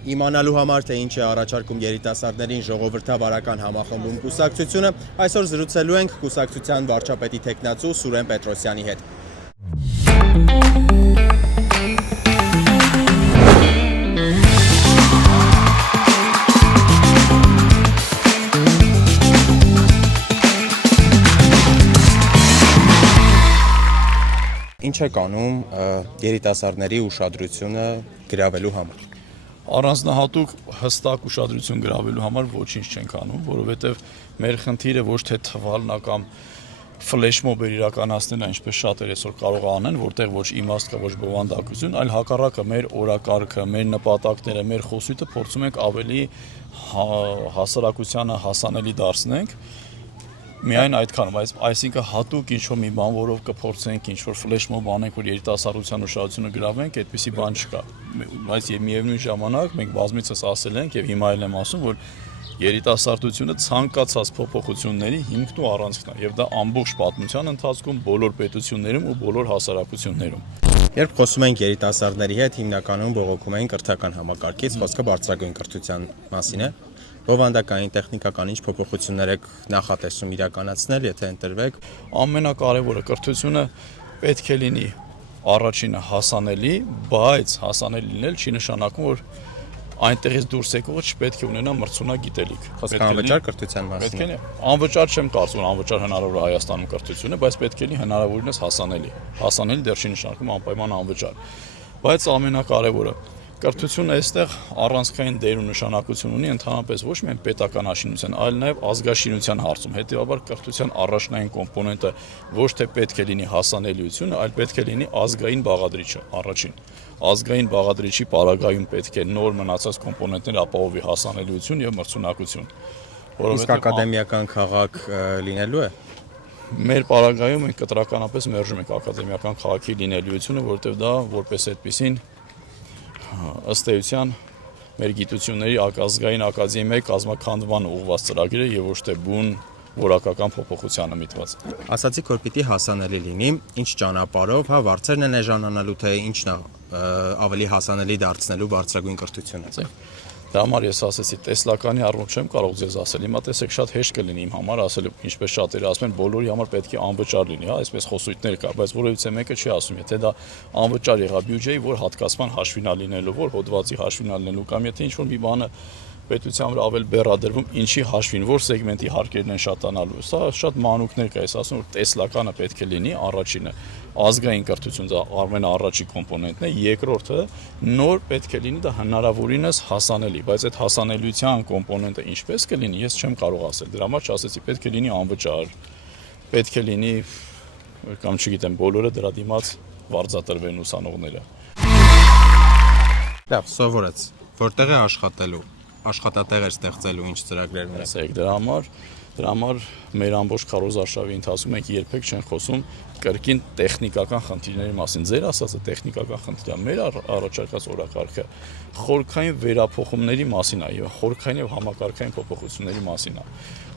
Իմանալու համար, թե ինչ է առաջարկում երիտասարդներին ժողովրդավարական համախմբում կուսակցությունը, այսօր զրուցելու ենք կուսակցության վարչապետի թեկնածու Սուրեն Պետրոսյանի հետ։ Ինչ է կանում երիտասարդների ուշադրությունը գրավելու համար։ Առանձնահատուկ հստակ ուշադրություն գրավելու համար ոչինչ չենք անում, որովհետև մեր խնդիրը ոչ թե թվալն է կամ ֆլեշմոբեր իրականացնելն է, ինչպես շատերը այսօր կարող անեն, որտեղ ոչ իմաստ կա, ոչ բովանդակություն, այլ հակառակը մեր օրակարգը, մեր նպատակները, մեր խոսույթը փորձում ենք ավելի հասարակությանը հասանելի դարձնենք։ Միայն այդքան, այսինքն հատուկ ինչ-որ մի բան, որով կփորձենք ինչ-որ ֆլեշմոբ անենք, որ երիտասարդության ուշադրությունը գրավենք, այդպիսի բան չկա։ Բայց միևնույն ժամանակ մենք բազմիցս ասել ենք եւ հիմա էլ եմ ասում, որ երիտասարդությունը ցանկացած փոփոխությունների հիմքն ու առանցքն է, եւ դա ամբողջ պատմության ընթացքում բոլոր պետություններում ու բոլոր հասարակություններում։ Երբ խոսում ենք երիտասարդների հետ, հիմնականում բողոքում ենք կրթական համակարգից, խոսքը բարձրագույն կրթության մասին է։ Բովանդակային, տեխնիկական ինչ փոփոխություններ եք նախատեսում իրականացնել, եթե ընտրվեք։ Ամենակարևորը կրթությունը պետք է լինի առաջինը հասանելի, բայց հասանելի լինել չի նշանակում, որ այնտեղից դուրս եկողը չպետք է ունենա մրցունակ գիտելիք։ Խոսքը անվճար կրթության մասին։ Պետք է անվճար չեմ կարծում, անվճար հնարավոր է Հայաստանում կրթությունը, բայց պետք է լինի հնարավորինս հասանելի։ Հասանելի դեռ չի նշանակում անպայման անվճար։ Բայց ամենակարևորը կրթությունը այստեղ առանցքային դեր ու նշանակություն ունի ընդհանրապես ոչ միայն պետական աշինության, այլ նաև ազգաշինության հարցում։ Հետևաբար կրթության առաջնային կոմպոնենտը ոչ թե պետք է լինի հասանելիությունը, այլ պետք է լինի ազգային բաղադրիչը առաջին։ Ազգային բաղադրիչի պարագայում պետք է նոր մնացած կոմպոնենտներ ապահովի հասանելիություն եւ մրցունակություն։ Իսկ ակադեմիական քաղաք լինելու է։ Մեր պարագայում մենք կտրականապես մերժում ենք ակադեմիական քաղաքի լինելիությունը, որովհետեւ դա որպես այդպեսին ըստ էության մեր գիտությունների ազգային ակադեմիայի կազմաքանդման ուղղված ծրագիր է եւ ոչ թե բուն որակական փոփոխությանը միտված։ Ասացիք, որ պիտի հասանելի լինի, ինչ ճանապարհով, վարձերն են էժանանալու, թե ինչն է ավելի հասանելի դարձնելու բարձրագույն կրթությունը։ Դա համար ես ասեցի, տեսլականի առումով չեմ կարող ձեզ ասել, հիմա տեսեք շատ հեշտ կլինի իմ համար ասել, ինչպես շատերը ասում են, բոլորի համար պետք է անվճար լինի, այսպես խոսույթներ կա, բայց որևիցե մեկը չի ասում, եթե դա անվճար եղա բյուջեի, որ հատկացման հաշվին լինելու, որ հոդվածի հաշվին լինելու, կամ եթե ինչ-որ մի բանը պետության վրա ավել բեռադրվում, ինչի հաշվին, որ սեգմենտի հարկերն են շատանալու։ Սա շատ մանուկներ կա, ես ասում, որ տեսլականը պետք է լինի առաջինը, ազգային կրթություն դա ամենաառաջի կոմպոնենտն է, երկրորդը նոր պետք է լինի դա հնարավորինս հասանելի, բայց այդ հասանելիության կոմպոնենտը ինչպես կլինի, ես չեմ կարող ասել։ Դրա համար չասեցի, պետք է լինի անվճար, պետք է լինի կամ չգիտեմ, բոլորը դրա դիմաց վարձատրվեն ուսանողները։ Լավ, սովորեց։ Որտեղ է աշխատելու, աշխատատեղեր ստեղծելու ինչ ծրագրեր ունեք։ Ասեք, դրա համար մեր ամբողջ քարոզարշավի ընթացքում ենք երբեք չեն խոսում կրկին տեխնիկական խնդիրների մասին։ Ձեր ասածը տեխնիկական խնդիր է, մեր առաջարկած օրակարգը խորքային վերափոխումների մասին է եւ խորքային եւ համակարգային փոփոխությունների մասին է։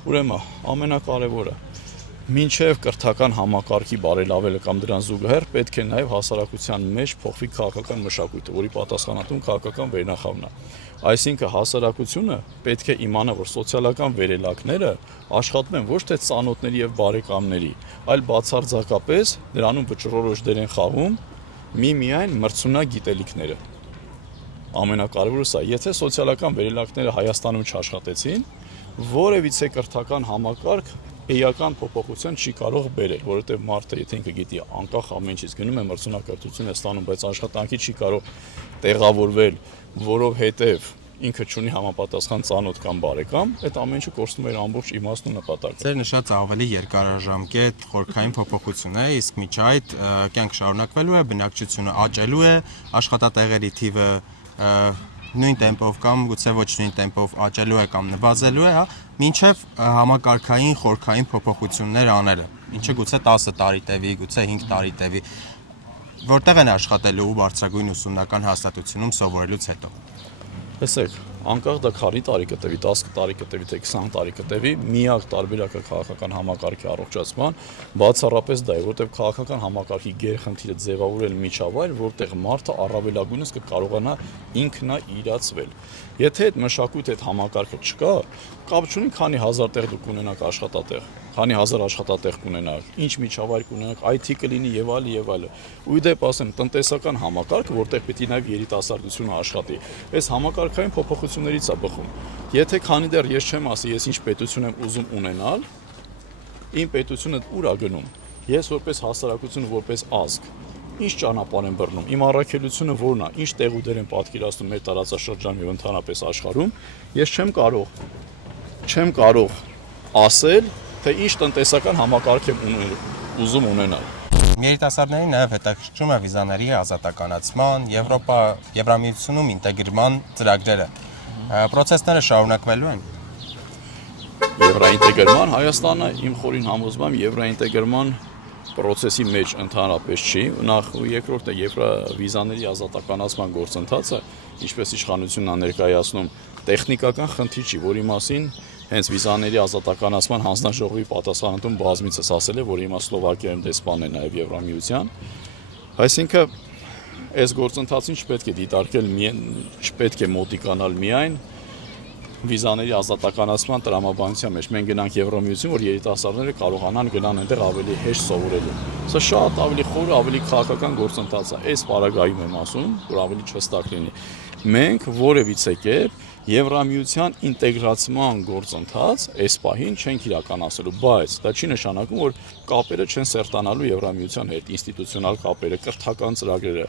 Ուրեմն ամենակարևորը մինչև կրթական համակարգի բարելավելը կամ դրան զուգահեռ պետք է նաև հասարակության մեջ փոխվի քաղաքական մշակույթը, որի պատասխանատուն քաղաքական վերնախավն է։ Այսինքն հասարակությունը պետք է իմանա, որ սոցիալական վերելակները աշխատում են ոչ թե ծանոթների եւ բարեկամների, այլ բացարձակապես դրանում վճռորոշ դեր են խաղում միայն մրցունակ գիտելիքները։ Ամենակարևորը սա, եթե սոցիալական վերելակները Հայաստանում չաշխատեցին, որևիցե կրթական համակարգ էական փոփոխություն չի կարող բերել, որովհետև մարդը, եթե ինքը գիտի անկախ ամեն ինչից գնում է մրցունակրթություն է ստանում, բայց աշխատանքի չի կարող տեղավորվել, որովհետև ինքը չունի համապատասխան ծանոթ կամ բարեկամ, այդ ամեն ինչը կորցնում է ամբողջ իմաստն ու նպատակը։ Ձեր նշած ավելի երկարաժամկետ խորքային փոփոխություն է, իսկ միջ այդ կյանք շարունակվելու է, բնակչությունը աճելու է, աշխատատեղերի թիվը նույն տեմպով կամ գուցե ոչ նույն տեմպով աճելու է կամ նվազելու է, մինչև համակարգային խորքային փոփոխություններ անելը, ինչը գուցե 10 տարի տևի, գուցե 5 տարի տևի։ Որտեղ են աշխատելու բարձրագույն ուսումնական հաստատությունում սովորելուց հետո։ Տեսեք, անկախ դա քանի տարի կտևի, 10 տարի կտևի, թե 20 տարի կտևի, միակ տարբերակը քաղաքական համակարգի առողջացման բացառապես դա է, որտեղ քաղաքական համակարգի գերխնդիրը ձևավորել միջավայր, որտեղ մարդը առավելագույնս կկարողանա ինքնաիրացվել։ Եթե այդ մշակույթը, այդ համակարգը չկա, կապ չունի քանի հազար տեղ դուք ունենաք աշխատատեղ, քանի հազար աշխատատեղ կունենաք, ինչ միջավայր կունենաք, IT կլինի եւ այլ եւ այլ։ Ու դեպ ասեմ, տնտեսական համակարգը, որտեղ պետք է նաեւ երիտասարդությունը աշխատի, այս համակարգային փոփոխություններից է բխում։ Եթե քանի դեռ ես չեմ ասի, ես ինչ պետություն եմ ուզում ունենալ, իմ պետությունը ուր է գնում։ Ես որպես հասարակություն, որպես ազգ, ինչ ճանապարհ եմ բռնում, իմ առաքելությունը որն է, ինչ տեղ ու դեր եմ պատկերացնում մեր տարածաշրջանում եւ ընդհանրապես աշխարհում, ես չեմ կարող ասել, թե ինչ տնտեսական համակարգ եմ ուզում ունենալ։ Երիտասարդներին նաև հետաքրքրում է վիզաների ազատականացման, Եվրամիությունում ինտեգրման ծրագրերը։ Պրոցեսները շարունակվելու են։ Եվրաինտեգրման Հայաստանը իմ խորին համոզմամբ եվրաինտեգրման պրոցեսի մեջ ընդհանրապես չի, նախ ու երկրորդը վիզաների ազատականացման գործընթացը, ինչպես իշխանությունն է ներկայացնում, տեխնիկական խնդիր չի, որի մասին հենց վիզաների ազատականացման հանձնաժողովի պատասխանատուն բազմիցս ասել է, որ հիմա Սլովակիայում դեսպան է նաև Եվրամիության, այսինքն այս գործընթացին չպետք է դիտարկել, չպետք է մոտիկանալ միայն վիզաների ազատականացման տրամաբանության մեջ։ Մենք գնանք Եվրամիություն, որ երիտասարդները կարողանան գնան այնտեղ ավելի հեշտ սովորելու։ Սա շատ ավելի խոր, ավելի քաղաքական գործընթաց է։ Այս պարագայում եմ ասում, որ ավելի չհստակ լինի։ Մենք որևիցե կերպ Եվրամիության ինտեգրացման գործընթաց այս պահին չենք իրականացելու, բայց դա չի նշանակում, որ կապերը չեն սերտանալու Եվրամիության հետ, ինստիտուցիոնալ կապերը, կրթական ծրագրերը։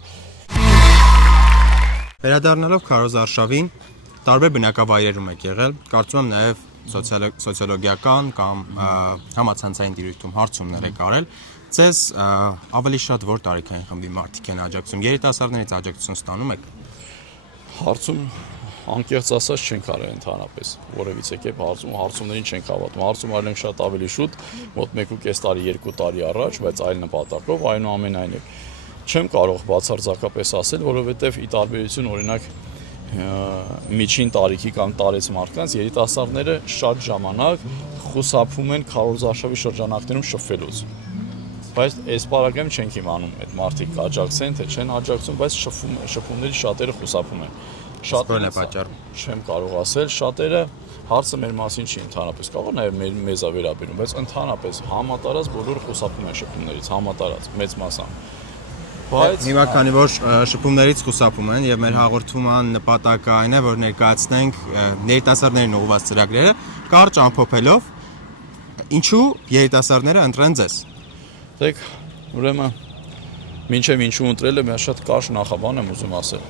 Վերադառնալով քարոզարշավին, տարբեր բնակավայրերում եք եղել, կարծում եմ նաև սոցիոլոգիական կամ համացանցային դիրույթում հարցումներ եք արել։ Ձեզ ավելի շատ որ տարիքային խմբի մարդիկ են աջակցում, երիտասարդներից աջակցություն ստանում եք։ Հարցում անկեղծ ասած չենք արել ընդհանրապես, որևիցե կերպ հարցումներին չենք հավատում։ Հարցում արել ենք շատ ավելի շուտ, մոտ 1.5 տարի, 2 տարի առաջ, բայց այլ նպատակով, այնուամենայնիվ չեմ կարող բացարձակապես ասել, որովհետև ի տարբերություն օրինակ միջին տարիքի կամ տարեց մարդկանց երիտասարդները շատ ժամանակ խուսափում են քարոզարշավի շրջանակներում շփվելուց։ Բայց այս պարագայում չենք իմանում այդ մարդիկ աջակցեն, թե չեն աջակցում, բայց շփումների շատերը խուսափում են։ Շատերն է պատճառը։ Չեմ կարող ասել, շատերը հարցը մեր մասին չի ընդհանրապես, կարող նաև մեզ է վերաբերում, բայց ընդհանրապես համատարած բոլորը խուսափում են շփումներից, համատարած մեծ մասամբ։ Բայց հիմա քանի որ շփումներից խուսափում են եւ մեր հաղորդման նպատակը այն է, որ ներկայացնենք երիտասարդներին ուղղված ծրագրերը, կարճ ամփոփելով, ինչու երիտասարդները ընտրեն ձեզ։ Դեք, ուրեմն մինչև ինչու ընտրելը մի շատ կարճ նախաբան եմ ուզում ասել։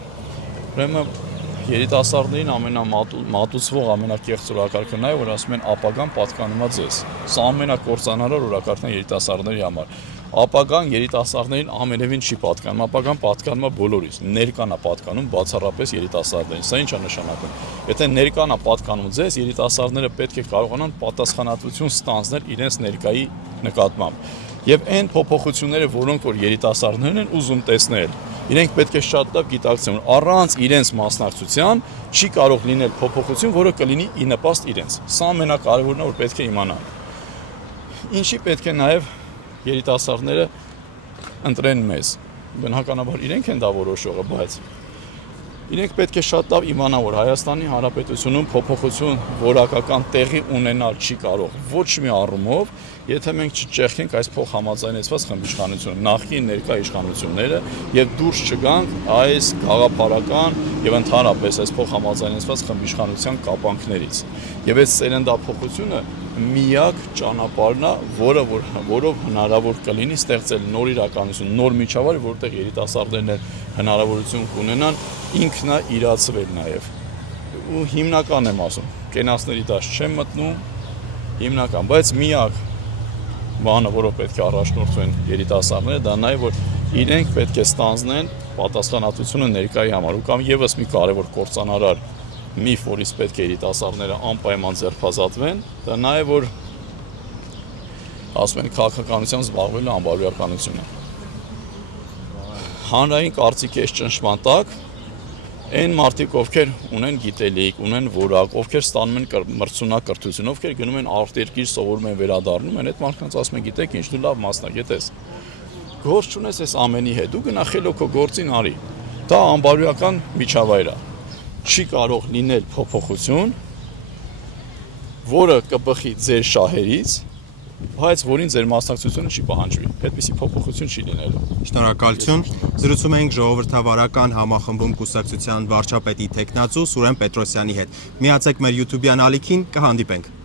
Ուրեմն երիտասարդներին ամենամատուցվող, ամենակեղծ օրակարգը նա է, որ ասում են ապագան պատկանում է ձեզ։ Սա ամենակործանարար օրակարգն է երիտասարդների համար։ Ապագան երիտասարդներին ամենևին չի պատկանում, ապագան պատկանում է բոլորիս, ներկան է պատկանում բացառապես երիտասարդներին։ Սա ինչ է նշանակում։ Եթե ներկան է պատկանում ձեզ, երիտասարդները պետք է կարողանան պատասխանատվություն ստանձնել իրենց ներկայի նկատմամբ։ Եվ այն փոփոխությունները, որոնք որ երիտասարդներն են ուզում տեսնել, իրենք պետք է շատ լավ գիտակցեն, որ առանց իրենց մասնակցության չի կարող լինել փոփոխություն, որը կլինի ի նպաստ իրենց։ Սա ամենակարևորն է, որ պետք է իմանան։ Ինչի պետք է նաև երիտասարդները ընտրեն մեզ։ Բնականաբար իրենք են դա որոշողը, բայց իրենք պետք է շատ լավ իմանան, որ Հայաստանի Հանրապետությունում փոփոխություն որակական տեղի ունենալ չի կարող ոչ մի առումով, եթե մենք չճեղքենք այս փոխհամաձայնեցված խմբիշխանությունը, նախկին ներկա իշխանությունները եւ դուրս չգանք այս գաղափարական եւ ընդհանրապես այս փոխհամաձայնեցված խմբիշխանության կապանքներից։ Եվ այս սերնդափոխությունը միակ ճանապարհն է, որով հնարավոր կլինի ստեղծել նոր իրականություն, նոր միջավայր, որտեղ երիտասարդներն հնարավորություն կունենան ինքնաիրացվել նաև։ Ու հիմնական եմ ասում, կենացների դաշտ չեմ մտնում, հիմնական, բայց միակ բանը, որով պետք է առաջնորդվեն երիտասարդները, դա նաև որ իրենք պետք է ստանձնեն պատասխանատվությունը ներկայի համար, ու կամ եւս մի կարևոր կործանարար միֆ, որից պետք է երիտասարդները անպայման ձերբազատվեն, դա նաև որ ասում են քաղաքականությամբ զբաղվելու անբարոյականությունը։ Հանրային կարծիքի այս ճնշման տակ Այն մարդիկ, ովքեր ունեն գիտելիք, ունեն որակ, ովքեր ստանում են մրցունակրթություն, ովքեր գնում են արտերկիր, սովորում են, վերադառնում են, այդ մարդկանց ասում են, գիտեք, ինչ դու լավ մասնագետ ես։ Գործ չունես այս ամենի հետ, դու գնա խելոք քո գործին արի։ Դա անբարոյական միջավայր է։ Չի կարող լինել փոփոխություն, որը կբխի ձեր շահերից, բայց որին ձեր մասնակցությունը չի պահանջվի։ Այդպիսի փոփոխություն չի լինելու։ Շնորհակալություն։ Զրուցում էինք ժողովրդավարական համախմբում կուսակցության վարչապետի տեխնացու Սուրեն Պետրոսյանի հետ։ Միացեք մեր YouTube-յան ալիքին, կհանդիպենք։